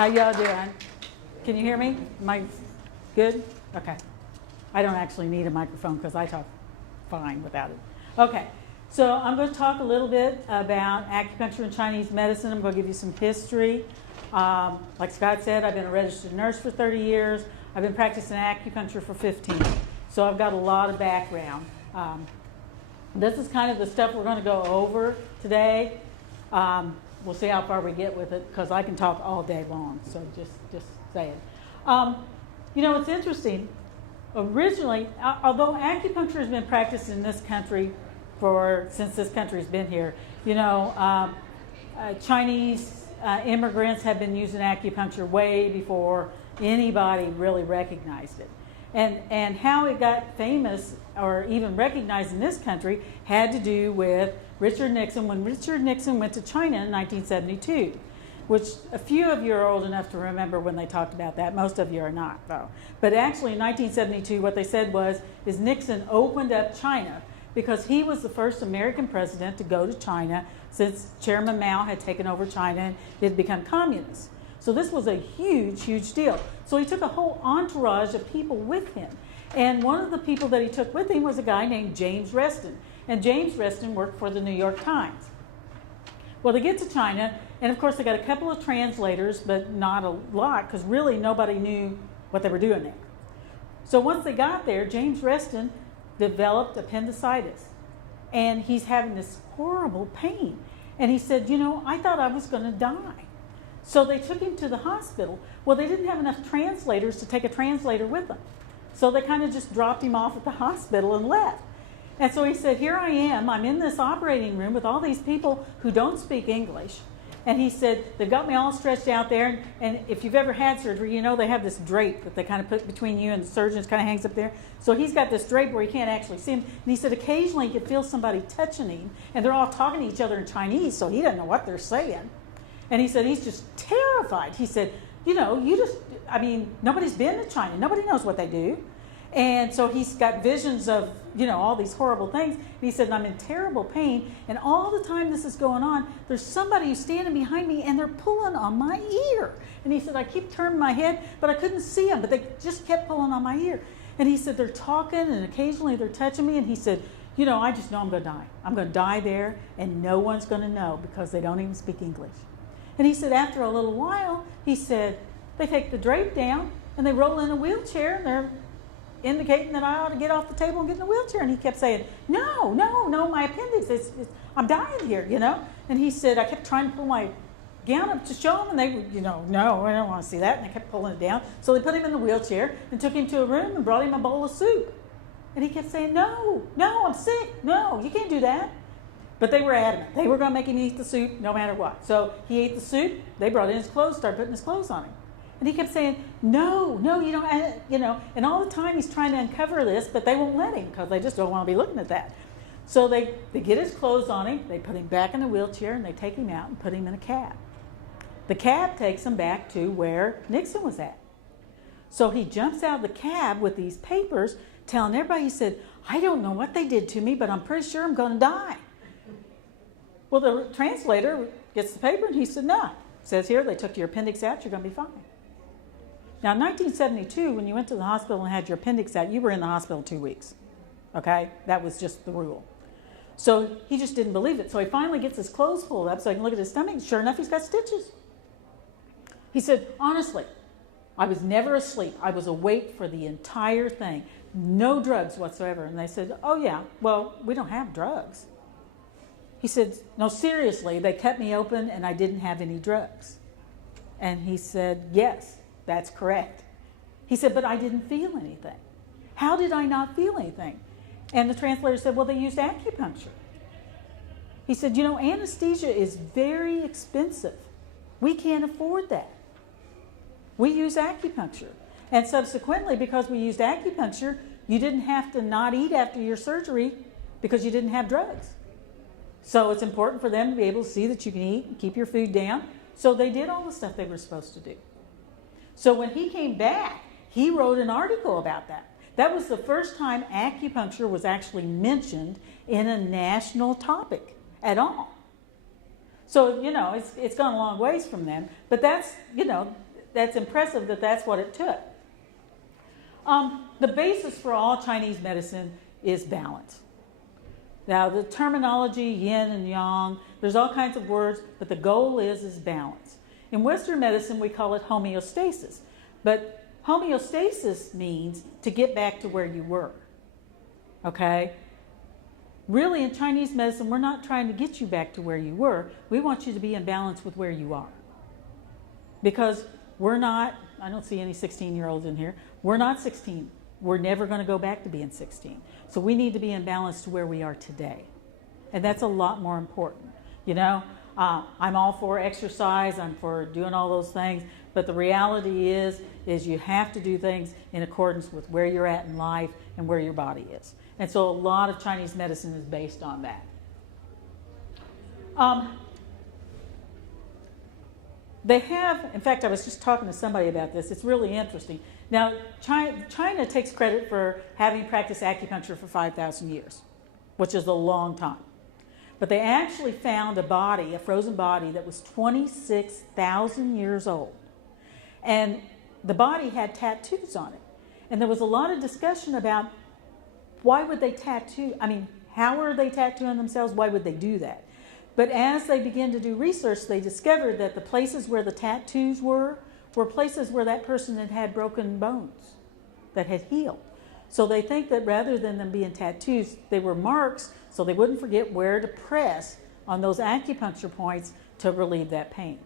How y'all doing? Can you hear me? Am I good? Okay. I don't actually need a microphone because I talk fine without it. Okay. So I'm going to talk a little bit about acupuncture and Chinese medicine. I'm going to give you some history. Like Scott said, I've been a registered nurse for 30 years. I've been practicing acupuncture for 15. So I've got a lot of background. This is kind of the stuff we're going to go over today. We'll see how far we get with it because I can talk all day long. So just say it. You know, it's interesting. Originally, although acupuncture has been practiced in this country since this country's been here, you know, Chinese immigrants have been using acupuncture way before anybody really recognized it. And how it got famous or even recognized in this country had to do with Richard Nixon. When Richard Nixon went to China in 1972, which a few of you are old enough to remember when they talked about that. Most of you are not, though. But actually in 1972, what they said is Nixon opened up China because he was the first American president to go to China since Chairman Mao had taken over China and it had become communist. So this was a huge, huge deal. So he took a whole entourage of people with him. And one of the people that he took with him was a guy named James Reston. And James Reston worked for the New York Times. Well, they get to China, and of course they got a couple of translators, but not a lot, because really nobody knew what they were doing there. So once they got there, James Reston developed appendicitis. And he's having this horrible pain. And he said, you know, I thought I was going to die. So they took him to the hospital. Well, they didn't have enough translators to take a translator with them. So they kind of just dropped him off at the hospital and left. And so he said, here I am. I'm in this operating room with all these people who don't speak English. And he said, they've got me all stretched out there. And if you've ever had surgery, you know they have this drape that they kind of put between you and the surgeon. It kind of hangs up there. So he's got this drape where he can't actually see him. And he said occasionally he could feel somebody touching him. And they're all talking to each other in Chinese, so he doesn't know what they're saying. And he said he's just terrified. He said, you know, nobody's been to China. Nobody knows what they do. And so he's got visions of, you know, all these horrible things. And he said, I'm in terrible pain. And all the time this is going on, there's somebody who's standing behind me and they're pulling on my ear. And he said, I keep turning my head, but I couldn't see them, but they just kept pulling on my ear. And he said, they're talking and occasionally they're touching me. And he said, you know, I just know I'm going to die. I'm going to die there and no one's going to know because they don't even speak English. And he said after a little while, he said, they take the drape down and they roll in a wheelchair and they're indicating that I ought to get off the table and get in a wheelchair. And he kept saying, no, my appendix, I'm dying here, you know. And he said, I kept trying to pull my gown up to show them and they would, you know, no, I don't want to see that. And they kept pulling it down. So they put him in the wheelchair and took him to a room and brought him a bowl of soup. And he kept saying, no, I'm sick. No, you can't do that. But they were adamant. They were going to make him eat the soup no matter what. So he ate the soup. They brought in his clothes, started putting his clothes on him. And he kept saying, no, you don't, you know. And all the time he's trying to uncover this, but they won't let him because they just don't want to be looking at that. So they get his clothes on him. They put him back in the wheelchair, and they take him out and put him in a cab. The cab takes him back to where Nixon was at. So he jumps out of the cab with these papers telling everybody, he said, I don't know what they did to me, but I'm pretty sure I'm going to die. Well, the translator gets the paper and he said, no. It says here, they took your appendix out, you're going to be fine. Now, in 1972, when you went to the hospital and had your appendix out, you were in the hospital 2 weeks. Okay? That was just the rule. So he just didn't believe it. So he finally gets his clothes pulled up so he can look at his stomach. Sure enough, he's got stitches. He said, honestly, I was never asleep. I was awake for the entire thing. No drugs whatsoever. And they said, oh, yeah, well, we don't have drugs. He said, no, seriously, they cut me open and I didn't have any drugs. And he said, yes, that's correct. He said, but I didn't feel anything. How did I not feel anything? And the translator said, well, they used acupuncture. He said, you know, anesthesia is very expensive. We can't afford that. We use acupuncture. And subsequently, because we used acupuncture, you didn't have to not eat after your surgery because you didn't have drugs. So it's important for them to be able to see that you can eat and keep your food down. So they did all the stuff they were supposed to do. So when he came back, he wrote an article about that. That was the first time acupuncture was actually mentioned in a national topic at all. So, you know, it's gone a long ways from them. But that's, you know, that's impressive that that's what it took. The basis for all Chinese medicine is balance. Now, the terminology, yin and yang, there's all kinds of words, but the goal is balance. In Western medicine, we call it homeostasis. But homeostasis means to get back to where you were. Okay? Really, in Chinese medicine, we're not trying to get you back to where you were. We want you to be in balance with where you are. Because we're not, I don't see any 16-year-olds in here, we're not 16. We're never going to go back to being 16. So we need to be in balance to where we are today. And that's a lot more important. You know, I'm all for exercise, I'm for doing all those things, but the reality is you have to do things in accordance with where you're at in life and where your body is. And so a lot of Chinese medicine is based on that. They have, in fact, I was just talking to somebody about this. It's really interesting. Now, China takes credit for having practiced acupuncture for 5,000 years, which is a long time. But they actually found a body, a frozen body, that was 26,000 years old. And the body had tattoos on it. And there was a lot of discussion about why would they tattoo? I mean, how are they tattooing themselves? Why would they do that? But as they began to do research, they discovered that the places where the tattoos were places where that person had had broken bones that had healed. So they think that rather than them being tattoos, they were marks so they wouldn't forget where to press on those acupuncture points to relieve that pain.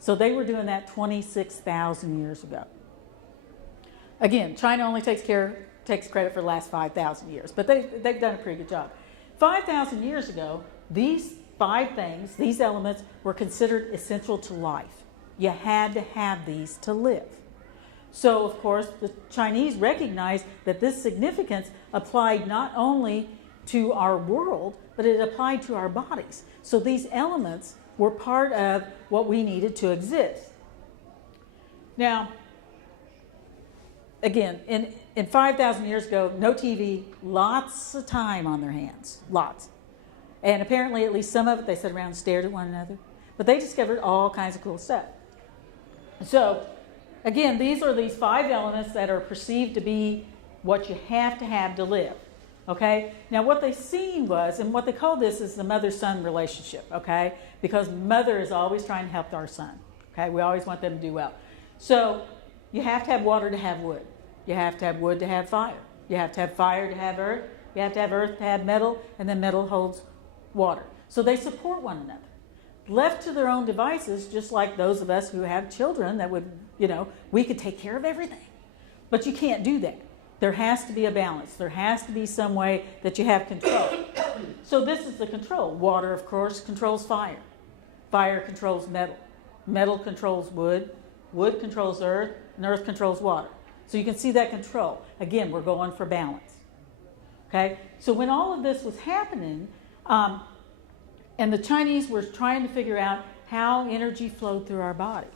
So they were doing that 26,000 years ago. Again, China only takes credit for the last 5,000 years, but they've done a pretty good job. 5,000 years ago, these 5 things, these elements, were considered essential to life. You had to have these to live. So, of course, the Chinese recognized that this significance applied not only to our world, but it applied to our bodies. So these elements were part of what we needed to exist. Now, again, in 5,000 years ago, no TV, lots of time on their hands, lots. And apparently, at least some of it, they sat around and stared at one another. But they discovered all kinds of cool stuff. So, again, these are these 5 elements that are perceived to be what you have to live. Okay? Now, what they seen was, and what they call this is the mother-son relationship. Okay? Because mother is always trying to help our son. Okay? We always want them to do well. So, you have to have water to have wood. You have to have wood to have fire. You have to have fire to have earth. You have to have earth to have metal, and then metal holds water. So they support one another. Left to their own devices, just like those of us who have children that would, we could take care of everything. But you can't do that. There has to be a balance. There has to be some way that you have control. So this is the control. Water, of course, controls fire. Fire controls metal. Metal controls wood. Wood controls earth. And earth controls water. So you can see that control. Again, we're going for balance. Okay? So when all of this was happening, and the Chinese were trying to figure out how energy flowed through our bodies.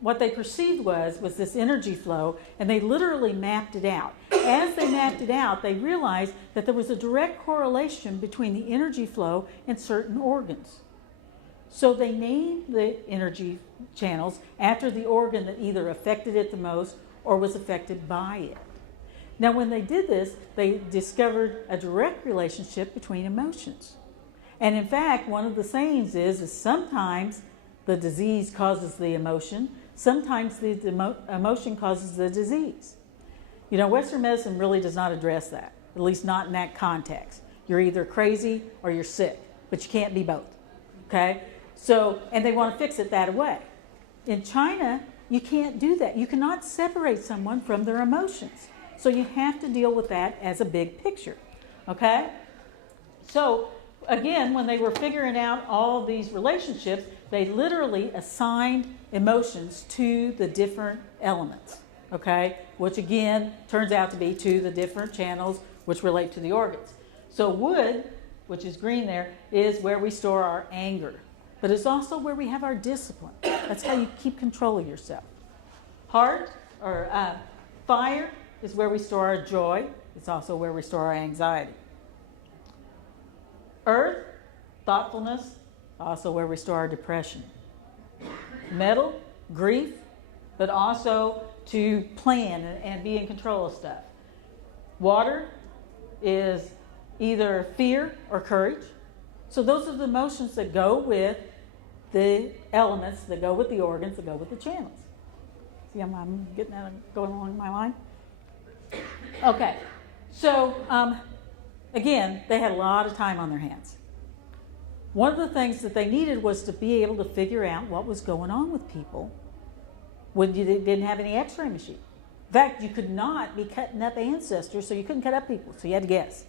What they perceived was this energy flow, and they literally mapped it out. As they mapped it out, they realized that there was a direct correlation between the energy flow and certain organs. So they named the energy channels after the organ that either affected it the most or was affected by it. Now, when they did this, they discovered a direct relationship between emotions. And in fact, one of the sayings is sometimes the disease causes the emotion, sometimes the emotion causes the disease. Western medicine really does not address that, at least not in that context. You're either crazy or you're sick, but you can't be both, okay? So, and they want to fix it that way. In China, you can't do that. You cannot separate someone from their emotions. So you have to deal with that as a big picture, okay? So again, when they were figuring out all these relationships, they literally assigned emotions to the different elements, okay? Which again, turns out to be to the different channels which relate to the organs. So wood, which is green there, is where we store our anger. But it's also where we have our discipline. That's how you keep control of yourself. Heart, or fire, is where we store our joy. It's also where we store our anxiety. Earth, thoughtfulness, also where we store our depression. Metal grief, but also to plan and be in control of stuff. Water is either fear or courage. So those are the emotions that go with the elements, that go with the organs, that go with the channels. See, I'm getting that going along my line? Okay, so again, they had a lot of time on their hands. One of the things that they needed was to be able to figure out what was going on with people when you didn't have any x-ray machine. In fact, you could not be cutting up ancestors, so you couldn't cut up people, so you had to guess.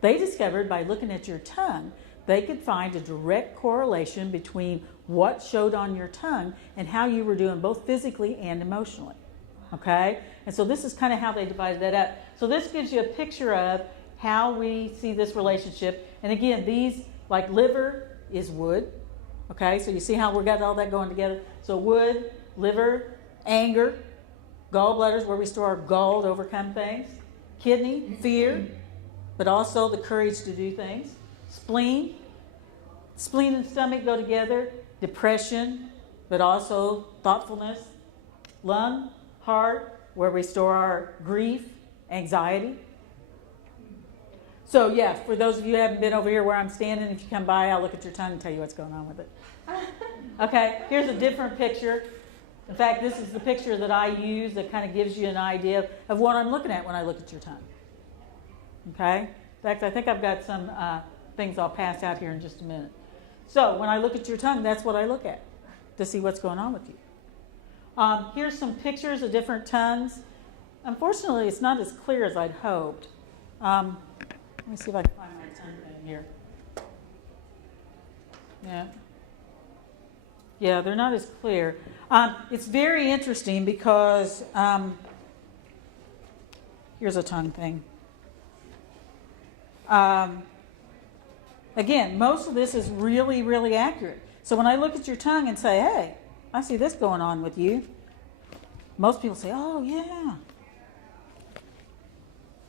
They discovered by looking at your tongue, they could find a direct correlation between what showed on your tongue and how you were doing both physically and emotionally. Okay? And so this is kind of how they divided that up. So this gives you a picture of how we see this relationship. And again, these, like liver is wood. Okay? So you see how we got all that going together? So wood, liver, anger, gallbladders where we store our gall to overcome things, kidney, fear, but also the courage to do things, spleen and stomach go together, depression, but also thoughtfulness, lung, heart, where we store our grief, anxiety. So yeah, for those of you who haven't been over here where I'm standing, if you come by, I'll look at your tongue and tell you what's going on with it. Okay, here's a different picture. In fact, this is the picture that I use that kind of gives you an idea of what I'm looking at when I look at your tongue. Okay? In fact, I think I've got some things I'll pass out here in just a minute. So when I look at your tongue, that's what I look at to see what's going on with you. Here's some pictures of different tongues. Unfortunately, it's not as clear as I'd hoped. Let me see if I can find my tongue thing here. Yeah, they're not as clear. It's very interesting because here's a tongue thing. Again, most of this is really, really accurate. So when I look at your tongue and say, hey, I see this going on with you, most people say, oh, yeah.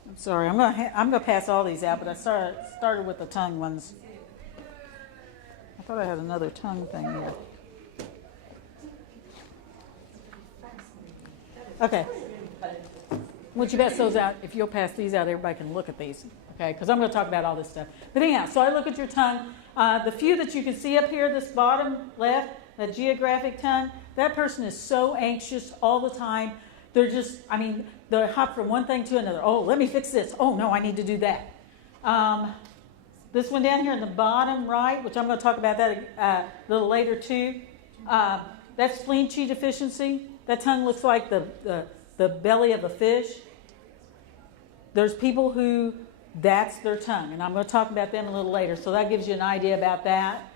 I'm sorry, I'm gonna pass all these out, but I started with the tongue ones. I thought I had another tongue thing here. Okay. Would you pass those out? If you'll pass these out, everybody can look at these. Okay, because I'm going to talk about all this stuff. But anyhow, so I look at your tongue. The few that you can see up here, this bottom left, that geographic tongue, that person is so anxious all the time. They're just, they'll hop from one thing to another. Oh, let me fix this. Oh, no, I need to do that. This one down here in the bottom right, which I'm going to talk about that a little later too, that's spleen chi deficiency. That tongue looks like the belly of a fish. There's people who that's their tongue, and I'm going to talk about them a little later. So that gives you an idea about that.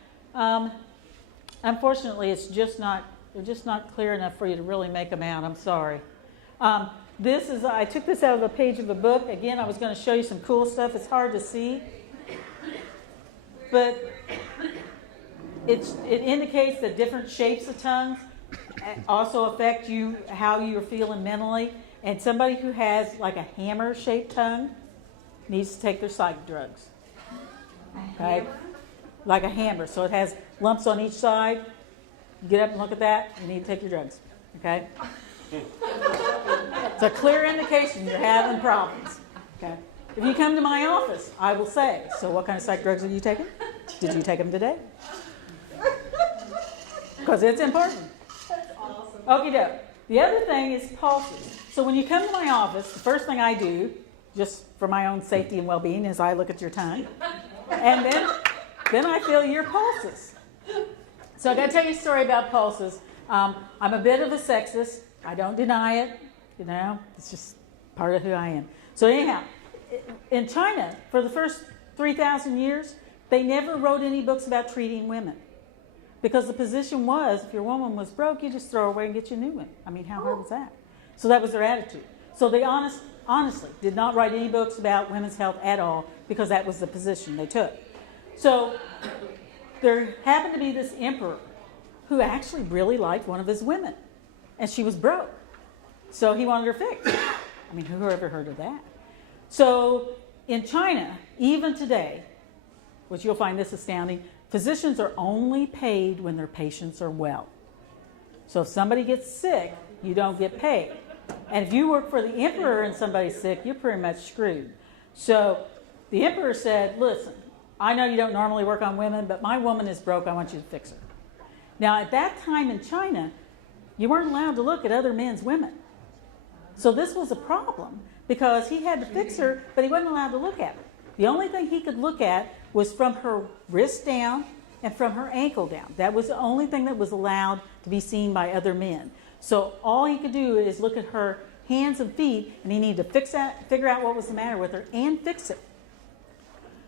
Unfortunately, they're just not clear enough for you to really make them out. I'm sorry. I took this out of a page of a book. Again, I was going to show you some cool stuff. It's hard to see, but it indicates that different shapes of tongues also affect you, how you're feeling mentally. And somebody who has like a hammer-shaped tongue needs to take their psych drugs. Okay? Like a hammer. So it has lumps on each side. You get up and look at that, you need to take your drugs. Okay? It's a clear indication you're having problems. Okay? If you come to my office, I will say, so what kind of psych drugs are you taking? Did you take them today? Because it's important. Okie doke. The other thing is pulses. So when you come to my office, the first thing I do, just for my own safety and well-being, is I look at your tongue. And then I feel your pulses. So I got to tell you a story about pulses. I'm a bit of a sexist. I don't deny it. It's just part of who I am. So anyhow, in China, for the first 3,000 years, they never wrote any books about treating women. Because the position was, if your woman was broke, you just throw her away and get you a new one. How hard was that? So that was their attitude. So they honestly did not write any books about women's health at all because that was the position they took. So there happened to be this emperor who actually really liked one of his women. And she was broke. So he wanted her fixed. Who ever heard of that? So in China, even today, which you'll find this astounding, physicians are only paid when their patients are well. So if somebody gets sick, you don't get paid. And if you work for the emperor and somebody's sick, you're pretty much screwed. So the emperor said, listen, I know you don't normally work on women, but my woman is broke. I want you to fix her. Now, at that time in China, you weren't allowed to look at other men's women. So this was a problem because he had to fix her, but he wasn't allowed to look at her. The only thing he could look at was from her wrist down and from her ankle down. That was the only thing that was allowed to be seen by other men. So all he could do is look at her hands and feet, and he needed to figure out what was the matter with her and fix it.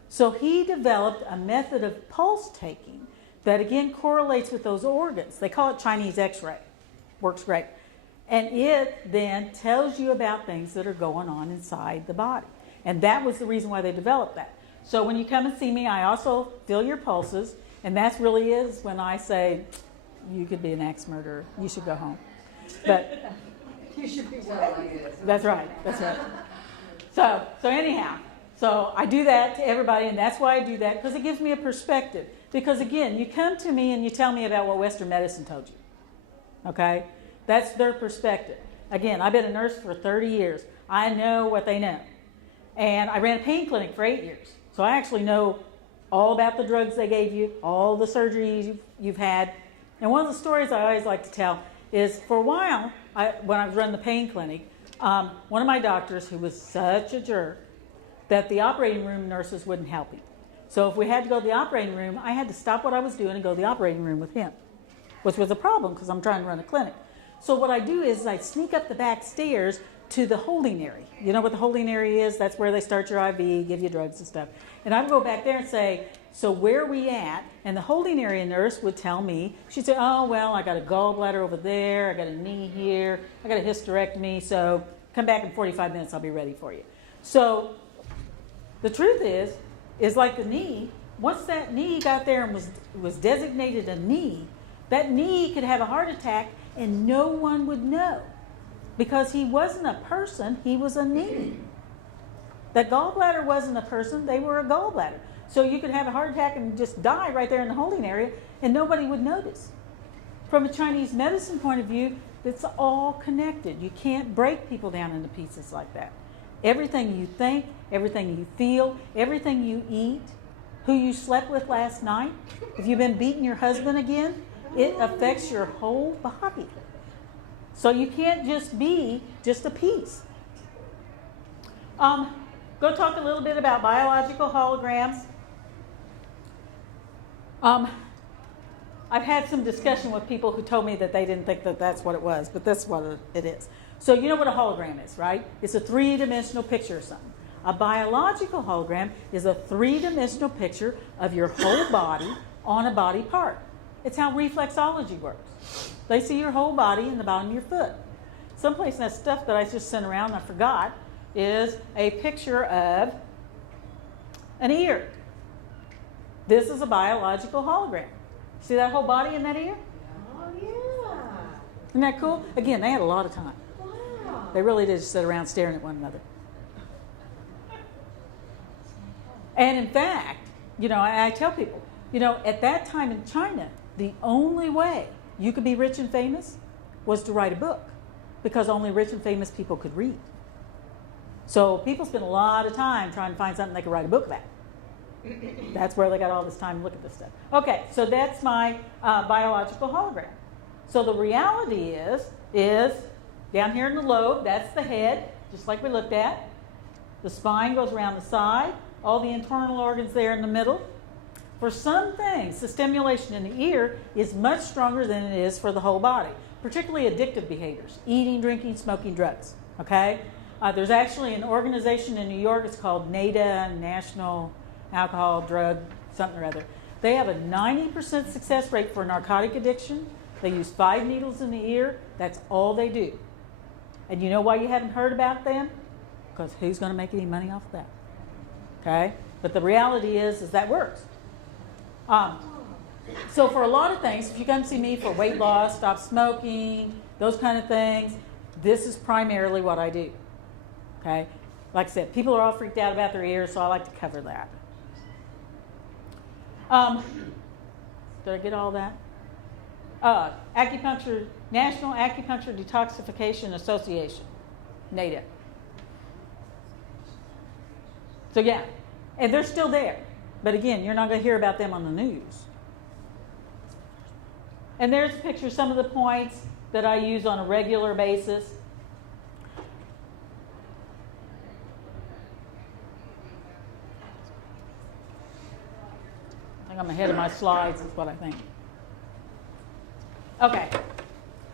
So he developed a method of pulse taking that again correlates with those organs. They call it Chinese X-ray. Works great. And it then tells you about things that are going on inside the body. And that was the reason why they developed that. So when you come and see me, I also feel your pulses. And that really is when I say, you could be an axe murderer. You should go home. But you should be that's right. That's right. So anyhow, so I do that to everybody, and that's why I do that, because it gives me a perspective. Because again, you come to me and you tell me about what Western medicine told you. Okay? That's their perspective. Again, I've been a nurse for 30 years. I know what they know. And I ran a pain clinic for 8 years. So I actually know all about the drugs they gave you, all the surgeries you've had. And one of the stories I always like to tell is for a while, when I was running the pain clinic, one of my doctors, who was such a jerk, that the operating room nurses wouldn't help him. So if we had to go to the operating room, I had to stop what I was doing and go to the operating room with him, which was a problem because I'm trying to run a clinic. So what I do is I sneak up the back stairs to the holding area. You know what the holding area is? That's where they start your IV, give you drugs and stuff. And I'd go back there and say, so where are we at? And the holding area nurse would tell me, she'd say, oh, well, I got a gallbladder over there, I got a knee here, I got a hysterectomy, so come back in 45 minutes, I'll be ready for you. So the truth is like the knee, once that knee got there and was designated a knee, that knee could have a heart attack and no one would know. Because he wasn't a person, he was a knee. That gallbladder wasn't a person, they were a gallbladder. So you could have a heart attack and just die right there in the holding area and nobody would notice. From a Chinese medicine point of view, it's all connected. You can't break people down into pieces like that. Everything you think, everything you feel, everything you eat, who you slept with last night, if you've been beating your husband again, it affects your whole body. So you can't just be just a piece. Go talk a little bit about biological holograms. I've had some discussion with people who told me that they didn't think that that's what it was, but that's what it is. So you know what a hologram is, right? It's a three-dimensional picture of something. A biological hologram is a three-dimensional picture of your whole body on a body part. It's how reflexology works. They see your whole body in the bottom of your foot. Someplace in that stuff that I just sent around and I forgot is a picture of an ear. This is a biological hologram. See that whole body in that ear? Oh, yeah. Isn't that cool? Again, they had a lot of time. Wow. They really did just sit around staring at one another. And in fact, you know, I tell people, you know, at that time in China, the only way you could be rich and famous was to write a book, because only rich and famous people could read. So people spent a lot of time trying to find something they could write a book about. That's where they got all this time to look at this stuff. Okay, so that's my biological hologram. So the reality is down here in the lobe, that's the head, just like we looked at. The spine goes around the side, all the internal organs there in the middle. For some things, the stimulation in the ear is much stronger than it is for the whole body, particularly addictive behaviors, eating, drinking, smoking, drugs, okay? There's actually an organization in New York, it's called NADA, National Alcohol, Drug, something or other. They have a 90% success rate for narcotic addiction. They use 5 needles in the ear. That's all they do. And you know why you haven't heard about them? Because who's going to make any money off of that? Okay? But the reality is that works. So for a lot of things, if you come see me for weight loss, stop smoking, those kind of things, this is primarily what I do. Okay? Like I said, people are all freaked out about their ears, so I like to cover that. Did I get all that? Acupuncture. National Acupuncture Detoxification Association, NADA. So yeah, and they're still there. But again, you're not going to hear about them on the news. And there's a picture of some of the points that I use on a regular basis. I think I'm ahead of my slides is what I think. Okay.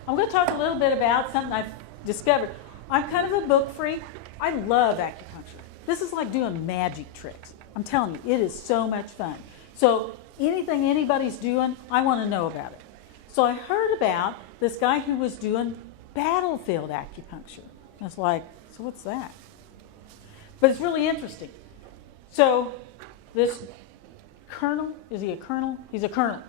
I'm going to talk a little bit about something I've discovered. I'm kind of a book freak. I love acupuncture. This is like doing magic tricks. I'm telling you, it is so much fun. So anything anybody's doing, I want to know about it. So I heard about this guy who was doing battlefield acupuncture. I was like, so what's that? But it's really interesting. So this colonel, is he a colonel? He's a colonel.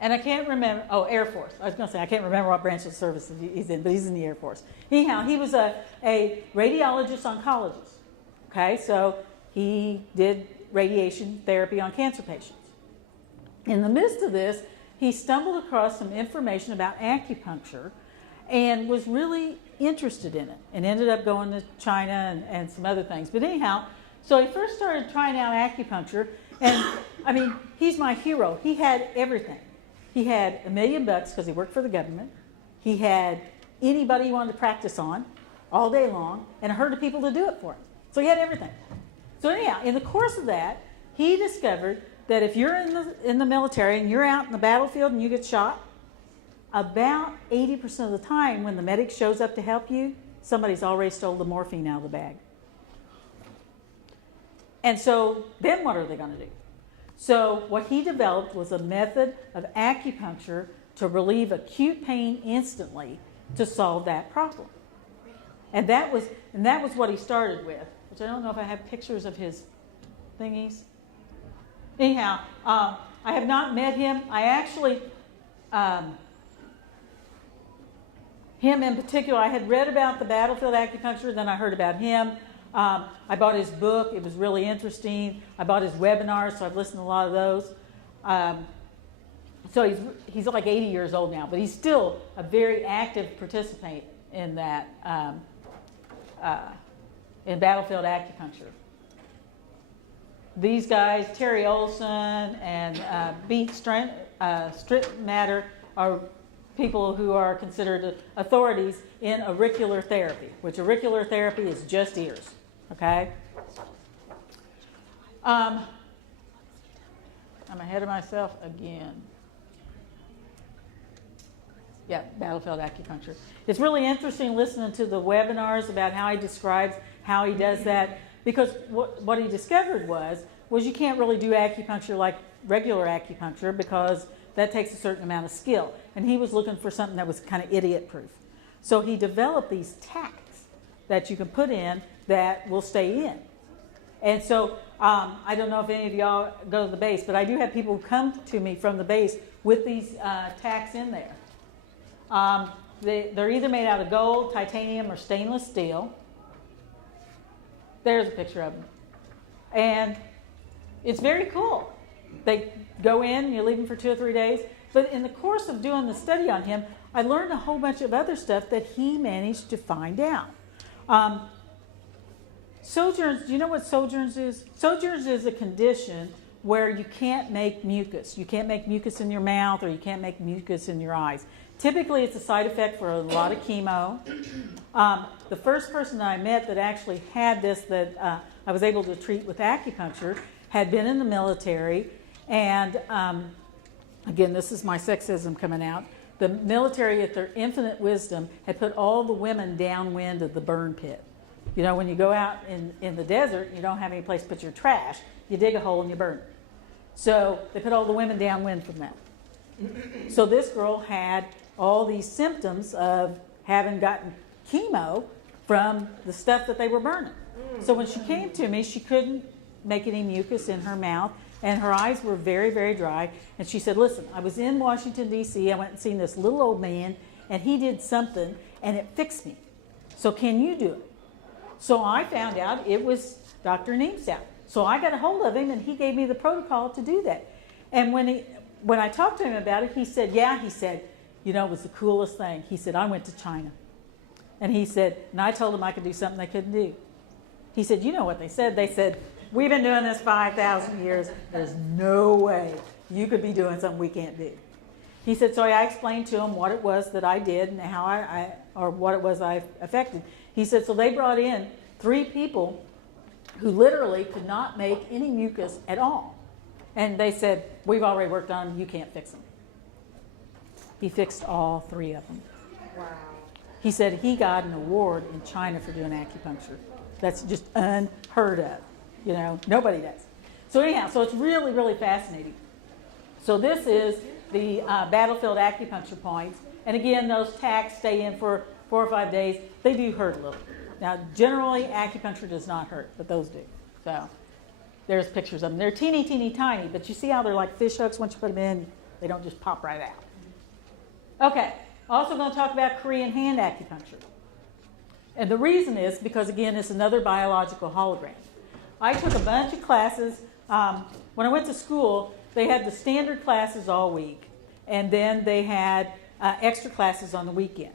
And I can't remember, Air Force. I was going to say, I can't remember what branch of service he's in, but he's in the Air Force. Anyhow, he was a radiologist oncologist. Okay, so he did radiation therapy on cancer patients. In the midst of this, he stumbled across some information about acupuncture and was really interested in it and ended up going to China and some other things. But anyhow, so he first started trying out acupuncture, and I mean, he's my hero. He had everything. He had $1 million because he worked for the government. He had anybody he wanted to practice on all day long, and a herd of people to do it for him. So he had everything. So anyhow, in the course of that, he discovered that if you're in the military and you're out in the battlefield and you get shot, about 80% of the time when the medic shows up to help you, somebody's already stole the morphine out of the bag. And so then what are they going to do? So what he developed was a method of acupuncture to relieve acute pain instantly to solve that problem. And that was what he started with, which I don't know if I have pictures of his thingies. Anyhow, I have not met him. I actually, him in particular, I had read about the battlefield acupuncture, then I heard about him. I bought his book. It was really interesting. I bought his webinars, so I've listened to a lot of those. So he's like 80 years old now, but he's still a very active participant in that, in battlefield acupuncture. These guys, Terry Olson and Beat Strittmatter, are people who are considered authorities in auricular therapy, which auricular therapy is just ears, okay? I'm ahead of myself again. Yeah, battlefield acupuncture. It's really interesting listening to the webinars about how he describes how he does that, because what he discovered was you can't really do acupuncture like regular acupuncture because that takes a certain amount of skill. And he was looking for something that was kind of idiot-proof. So he developed these tacks that you can put in that will stay in. And so I don't know if any of y'all go to the base, but I do have people who come to me from the base with these tacks in there. They're either made out of gold, titanium, or stainless steel. There's a picture of them. And it's very cool. They go in, you leave them for 2 or 3 days. But in the course of doing the study on him, I learned a whole bunch of other stuff that he managed to find out. Sojourns, do you know what sojourns is? Sojourns is a condition where you can't make mucus. You can't make mucus in your mouth, or you can't make mucus in your eyes. Typically, it's a side effect for a lot of chemo. The first person that I met that actually had this that I was able to treat with acupuncture had been in the military. And again, this is my sexism coming out. The military, at their infinite wisdom, had put all the women downwind of the burn pit. You know, when you go out in the desert, you don't have any place to put your trash. You dig a hole and you burn it. So they put all the women downwind from that. So this girl had all these symptoms of having gotten chemo from the stuff that they were burning. So when she came to me, she couldn't make any mucus in her mouth, and her eyes were very, very dry. And she said, listen, I was in Washington, D.C. I went and seen this little old man, and he did something, and it fixed me. So can you do it? So I found out it was Dr. Neemstout. So I got a hold of him, and he gave me the protocol to do that. And when I talked to him about it, he said, yeah, he said, you know, it was the coolest thing. He said, I went to China. And he said, and I told him I could do something they couldn't do. He said, you know what they said? They said, we've been doing this 5,000 years. There's no way you could be doing something we can't do. He said, so I explained to him what it was that I did and how or what it was I affected. He said, so they brought in 3 people who literally could not make any mucus at all. And they said, we've already worked on them, you can't fix them. He fixed all 3 of them. Wow. He said he got an award in China for doing acupuncture. That's just unheard of. You know, nobody does. So anyhow, so it's really, really fascinating. So this is the battlefield acupuncture points. And again, those tacks stay in for 4 or 5 days. They do hurt a little. Now, generally, acupuncture does not hurt, but those do. So there's pictures of them. They're teeny, teeny, tiny, but you see how they're like fish hooks? Once you put them in, they don't just pop right out. Okay, also going to talk about Korean hand acupuncture. And the reason is because, again, it's another biological hologram. I took a bunch of classes. When I went to school, they had the standard classes all week, and then they had extra classes on the weekend.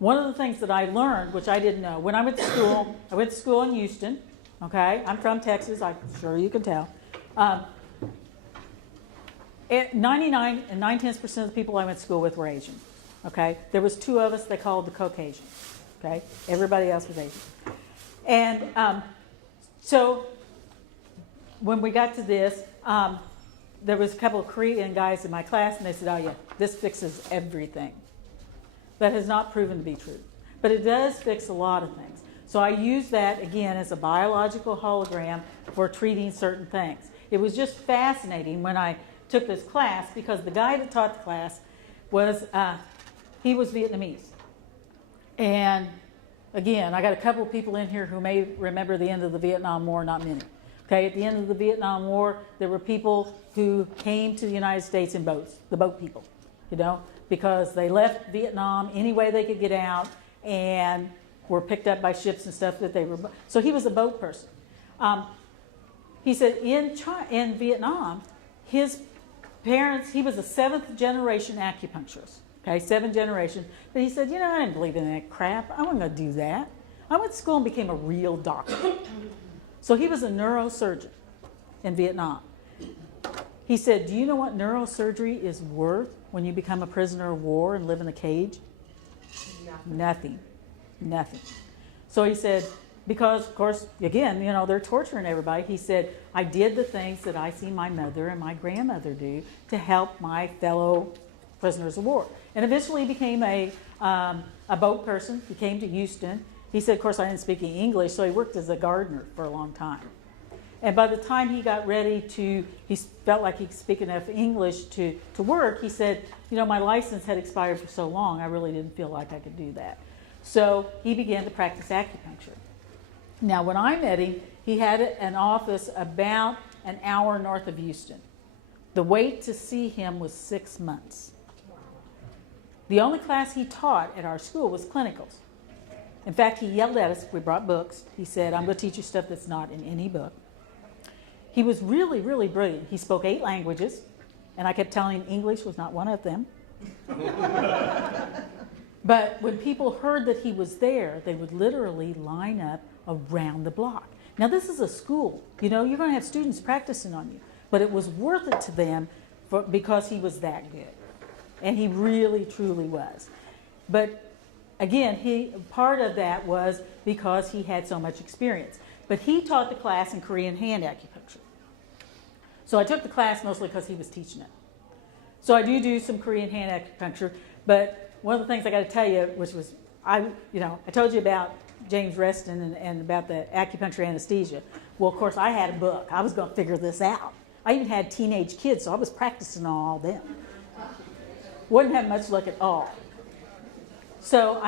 One of the things that I learned, which I didn't know, when I went to school in Houston, okay? I'm from Texas, I'm sure you can tell. 99 and 9/10% of the people I went to school with were Asian, okay? There was 2 of us they called the Caucasians, okay? Everybody else was Asian. And so when we got to this, there was a couple of Korean guys in my class, and they said, oh yeah, this fixes everything. That has not proven to be true. But it does fix a lot of things. So I use that, again, as a biological hologram for treating certain things. It was just fascinating when I took this class, because the guy that taught the class was, he was Vietnamese. And again, I got a couple of people in here who may remember the end of the Vietnam War, not many. Okay, at the end of the Vietnam War, there were people who came to the United States in boats, the boat people, you know, because they left Vietnam any way they could get out and were picked up by ships and stuff that they were. So he was a boat person. He said in Vietnam, his parents, he was a 7th generation acupuncturist. Okay, 7 generations. But he said, you know, I didn't believe in that crap. I wasn't going to do that. I went to school and became a real doctor. So he was a neurosurgeon in Vietnam. He said, do you know what neurosurgery is worth when you become a prisoner of war and live in a cage? Nothing. Nothing. So he said, because, of course, again, you know, they're torturing everybody. He said, I did the things that I see my mother and my grandmother do to help my fellow prisoners of war. And eventually became a boat person. He came to Houston. He said, of course, I didn't speak any English, so he worked as a gardener for a long time. And by the time he got ready to, he felt like he could speak enough English to work, he said, you know, my license had expired for so long, I really didn't feel like I could do that. So he began to practice acupuncture. Now, when I met him, he had an office about an hour north of Houston. The wait to see him was 6 months. The only class he taught at our school was clinicals. In fact, he yelled at us. We brought books. He said, I'm going to teach you stuff that's not in any book. He was really, really brilliant. He spoke 8 languages, and I kept telling him English was not one of them. But when people heard that he was there, they would literally line up around the block. Now, this is a school. You know, you're going to have students practicing on you. But it was worth it to them because he was that good. And he really, truly was. But again, part of that was because he had so much experience. But he taught the class in Korean hand acupuncture. So I took the class mostly because he was teaching it. So I do some Korean hand acupuncture, but one of the things I got to tell you, which was, I told you about James Reston and about the acupuncture anesthesia. Well, of course, I had a book. I was going to figure this out. I even had teenage kids, so I was practicing on all them. Wouldn't have much luck at all. So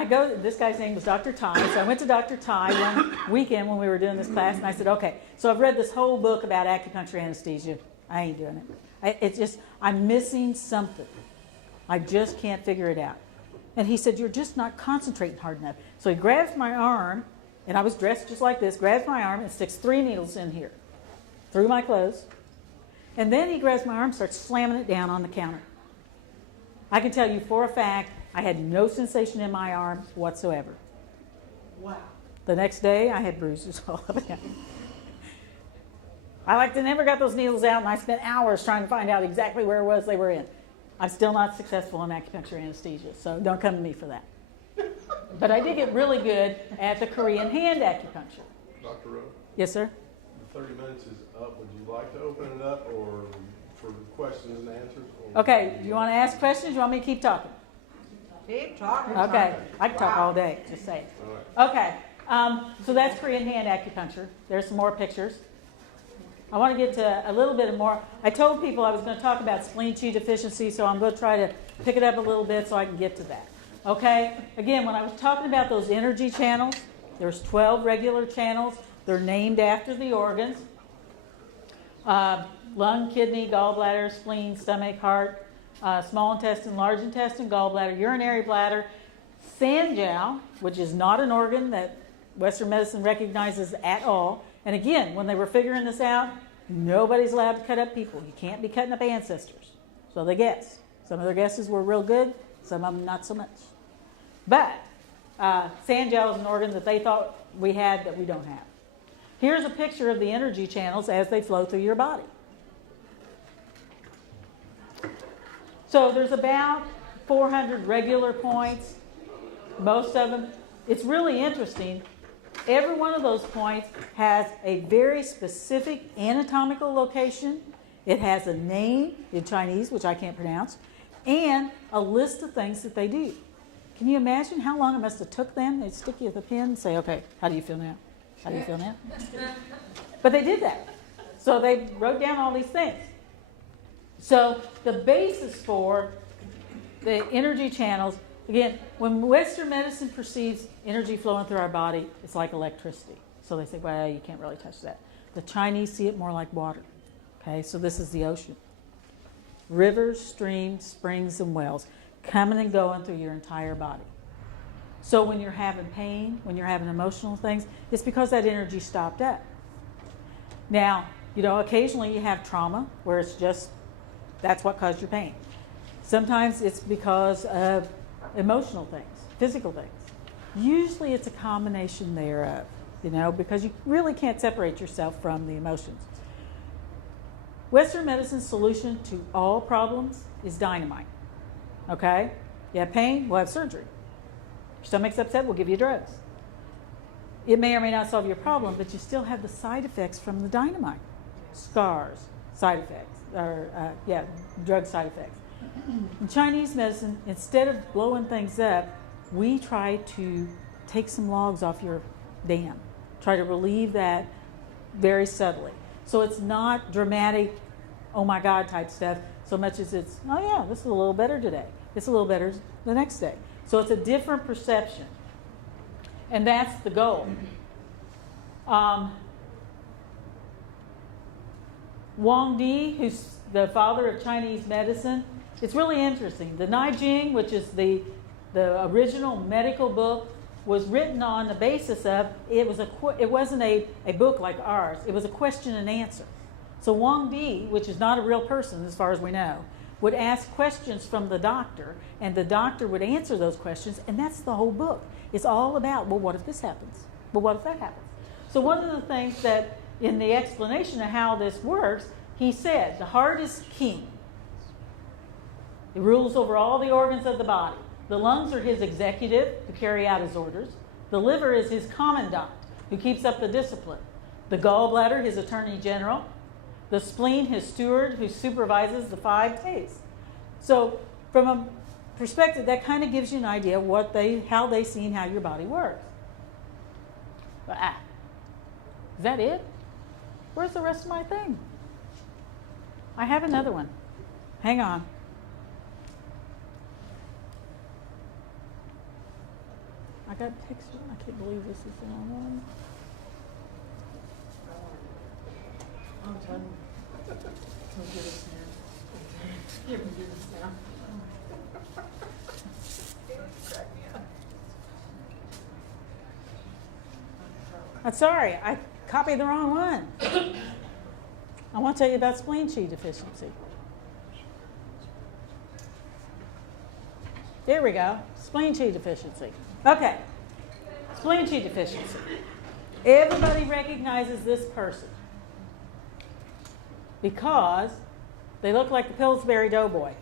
this guy's name was Dr. Tai. So I went to Dr. Tai one weekend when we were doing this class, and I said, okay, so I've read this whole book about acupuncture anesthesia. I ain't doing it. I'm missing something. I just can't figure it out. And he said, you're just not concentrating hard enough. So he grabs my arm, and I was dressed just like this, grabs my arm and sticks 3 needles in here, through my clothes. And then he grabs my arm and starts slamming it down on the counter. I can tell you for a fact, I had no sensation in my arm whatsoever. Wow. The next day, I had bruises all over it. I never got those needles out, and I spent hours trying to find out exactly where it was they were in. I'm still not successful in acupuncture anesthesia, so don't come to me for that. But I did get really good at the Korean hand acupuncture. Dr. Rowe, Yes, sir? the 30 minutes is up. Would you like to open it up or for questions and answers? Or Okay, do you want to ask questions? Do you want me to keep talking? Keep talking. Okay, I can talk all day, just say it. All right. Okay, so that's Korean hand acupuncture. There's some more pictures. I want to get to a little bit more. I told people I was going to talk about spleen qi deficiency, so I'm going to try to pick it up a little bit so I can get to that. Okay, again, when I was talking about those energy channels, there's 12 regular channels. They're named after the organs. Lung, kidney, gallbladder, spleen, stomach, heart, small intestine, large intestine, gallbladder, urinary bladder, sanjiao, which is not an organ that Western medicine recognizes at all. And again, when they were figuring this out, nobody's allowed to cut up people. You can't be cutting up ancestors. So they guess. Some of their guesses were real good, some of them not so much. But sanjiao is an organ that they thought we had that we don't have. Here's a picture of the energy channels as they flow through your body. So there's about 400 regular points. Most of them, it's really interesting. Every one of those points has a very specific anatomical location. It has a name in Chinese, which I can't pronounce, and a list of things that they do. Can you imagine how long it must have took them? They'd stick you with a pen and say, okay, how do you feel now? How do you feel now? But they did that. So they wrote down all these things. So the basis for the energy channels, again, when Western medicine perceives energy flowing through our body, it's like electricity. So they say, well, you can't really touch that. The Chinese see it more like water. Okay, so this is the ocean. Rivers, streams, springs, and wells coming and going through your entire body. So when you're having pain, when you're having emotional things, it's because that energy stopped up. Now, occasionally you have trauma where it's just, that's what caused your pain. Sometimes it's because of emotional things, physical things. Usually it's a combination thereof, because you really can't separate yourself from the emotions. Western medicine's solution to all problems is dynamite. Okay? You have pain, we'll have surgery. Your stomach's upset, we'll give you drugs. It may or may not solve your problem, but you still have the side effects from the dynamite. Scars, side effects, or drug side effects. In Chinese medicine, instead of blowing things up, we try to take some logs off your dam. Try to relieve that very subtly. So it's not dramatic, oh my God type stuff, so much as it's, oh yeah, this is a little better today. It's a little better the next day. So it's a different perception. And that's the goal. Wang Di, who's the father of Chinese medicine, it's really interesting. The Naijing, which is the original medical book, was written on the basis of, it wasn't a book like ours, it was a question and answer. So Wang Di, which is not a real person as far as we know, would ask questions from the doctor, and the doctor would answer those questions, and that's the whole book. It's all about, well, what if this happens? Well, what if that happens? So one of the things that, in the explanation of how this works, he said, the heart is king. It rules over all the organs of the body. The lungs are his executive to carry out his orders. The liver is his commandant who keeps up the discipline. The gallbladder, his attorney general. The spleen, his steward who supervises the 5 tastes. So from a perspective, that kind of gives you an idea of how they see and how your body works. But, is that it? Where's the rest of my thing? I have another one. Hang on. I got pictures. I can't believe this is the wrong one. I'm done. He'll get us now. He'll get us now. I'm sorry, I copied the wrong one. I want to tell you about spleen qi deficiency. There we go. Spleen Chi deficiency. Okay. Spleen Chi deficiency. Everybody recognizes this person because they look like the Pillsbury Doughboy.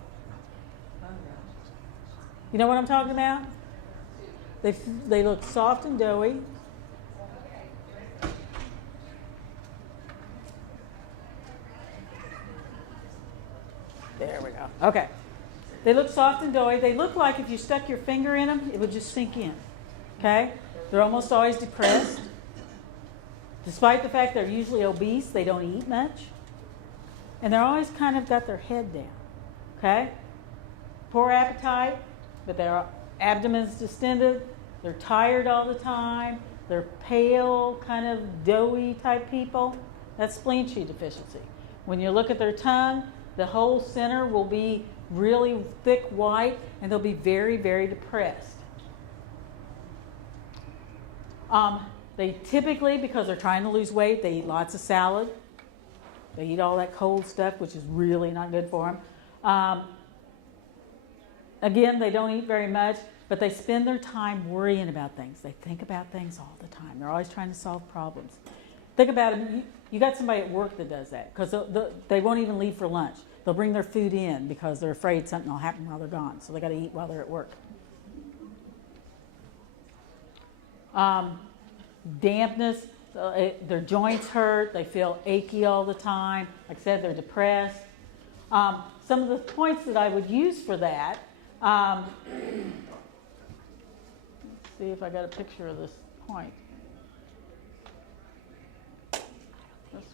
You know what I'm talking about? They look soft and doughy. There we go. Okay. They look soft and doughy. They look like if you stuck your finger in them, it would just sink in. Okay? They're almost always depressed. Despite the fact they're usually obese, they don't eat much. And they're always kind of got their head down. Okay? Poor appetite, but their abdomen's distended. They're tired all the time. They're pale, kind of doughy type people. That's spleen Chi deficiency. When you look at their tongue, the whole center will be really thick white, and they'll be very, very depressed. They typically, because they're trying to lose weight, they eat lots of salad. They eat all that cold stuff, which is really not good for them. Again, they don't eat very much, but they spend their time worrying about things. They think about things all the time. They're always trying to solve problems. Think about it. You got somebody at work that does that because they won't even leave for lunch. They'll bring their food in because they're afraid something will happen while they're gone. So they got to eat while they're at work. Dampness, their joints hurt. They feel achy all the time. Like I said, they're depressed. Some of the points that I would use for that, let's see if I got a picture of this point. I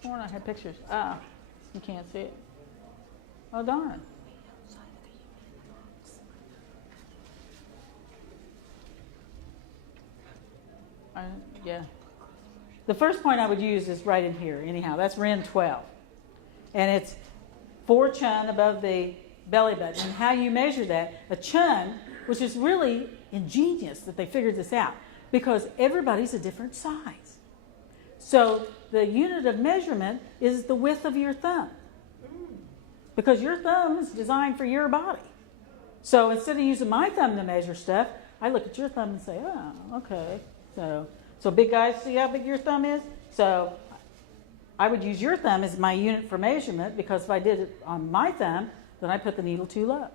sworn I had pictures. You can't see it. Oh, darn. Yeah. The first point I would use is right in here. Anyhow, that's REN 12. And it's 4 chun above the belly button. And how you measure that, a chun, which is really ingenious that they figured this out, because everybody's a different size. So the unit of measurement is the width of your thumb. Because your thumb is designed for your body. So instead of using my thumb to measure stuff, I look at your thumb and say, oh, okay. So big guys, see how big your thumb is? So I would use your thumb as my unit for measurement, because if I did it on my thumb, then I put the needle too low.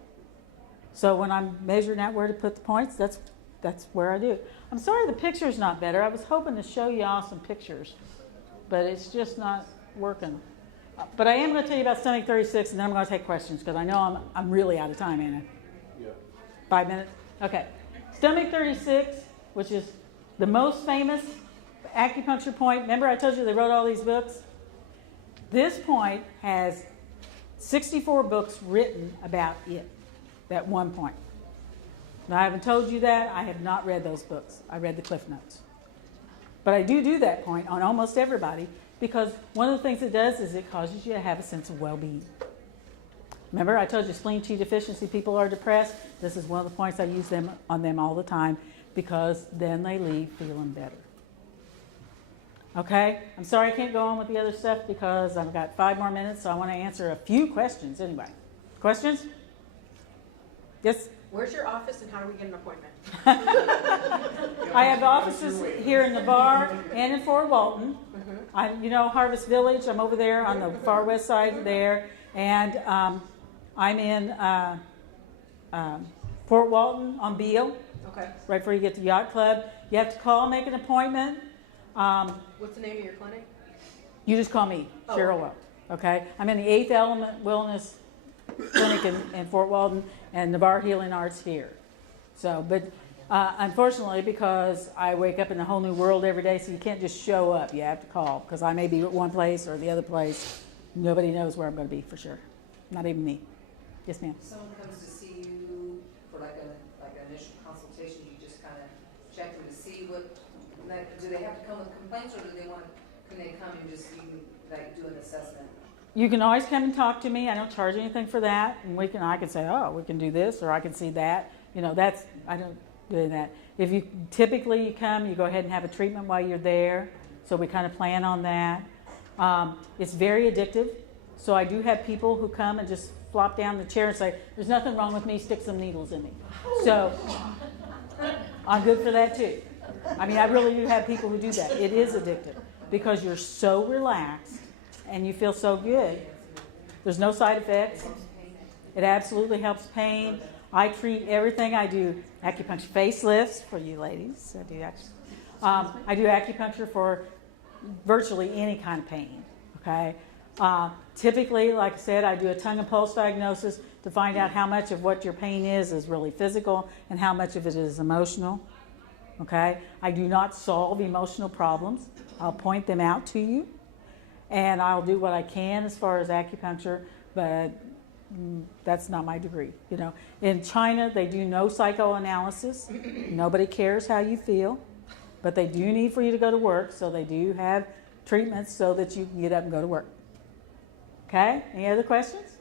So when I'm measuring out where to put the points, that's where I do. I'm sorry the picture's not better. I was hoping to show y'all some pictures, but it's just not working. But I am going to tell you about stomach 36, and then I'm going to take questions, because I know I'm really out of time, Anna. Yeah. 5 minutes? Okay. Stomach 36, which is the most famous acupuncture point. Remember I told you they wrote all these books? This point has 64 books written about it, that one point. Now, I haven't told you that. I have not read those books. I read the Cliff Notes. But I do that point on almost everybody, because one of the things it does is it causes you to have a sense of well-being. Remember, I told you spleen Chi deficiency people are depressed. This is one of the points I use on them all the time, because then they leave feeling better. Okay? I'm sorry I can't go on with the other stuff because I've got 5 more minutes, so I want to answer a few questions anyway. Questions? Yes? Where's your office and how do we get an appointment? I have offices here in the bar and in Fort Walton. You know Harvest Village. I'm over there on the far west side there. And I'm in Fort Walton on Beale. Okay. Right before you get to Yacht Club. You have to call, make an appointment. What's the name of your clinic? You just call me, Cheryl Welch. Okay? I'm in the 8th Element Wellness Clinic in Fort Walton, and Navarre Healing Arts here. So, but unfortunately, because I wake up in a whole new world every day, so you can't just show up. You have to call, because I may be at one place or the other place. Nobody knows where I'm going to be for sure. Not even me. Yes, ma'am. If someone comes to see you for like an initial consultation, you just kind of check them to see do they have to come with complaints, or can they come and just do an assessment? You can always come and talk to me. I don't charge anything for that, and I can say, oh, we can do this, or I can see that. You know, I don't do that. If you typically you come, you go ahead and have a treatment while you're there. So we kind of plan on that. It's very addictive. So I do have people who come and just flop down the chair and say, there's nothing wrong with me, stick some needles in me. So I'm good for that too. I mean, I really do have people who do that. It is addictive because you're so relaxed and you feel so good. There's no side effects. It absolutely helps pain. I treat everything. I do acupuncture facelifts for you ladies. I do acupuncture for virtually any kind of pain. Okay. Typically, like I said, I do a tongue and pulse diagnosis to find out how much of what your pain is really physical and how much of it is emotional. Okay. I do not solve emotional problems. I'll point them out to you, and I'll do what I can as far as acupuncture, but that's not my degree. You know, in China, they do no psychoanalysis. Nobody cares how you feel, but they do need for you to go to work, so they do have treatments so that you can get up and go to work. Okay? Any other questions?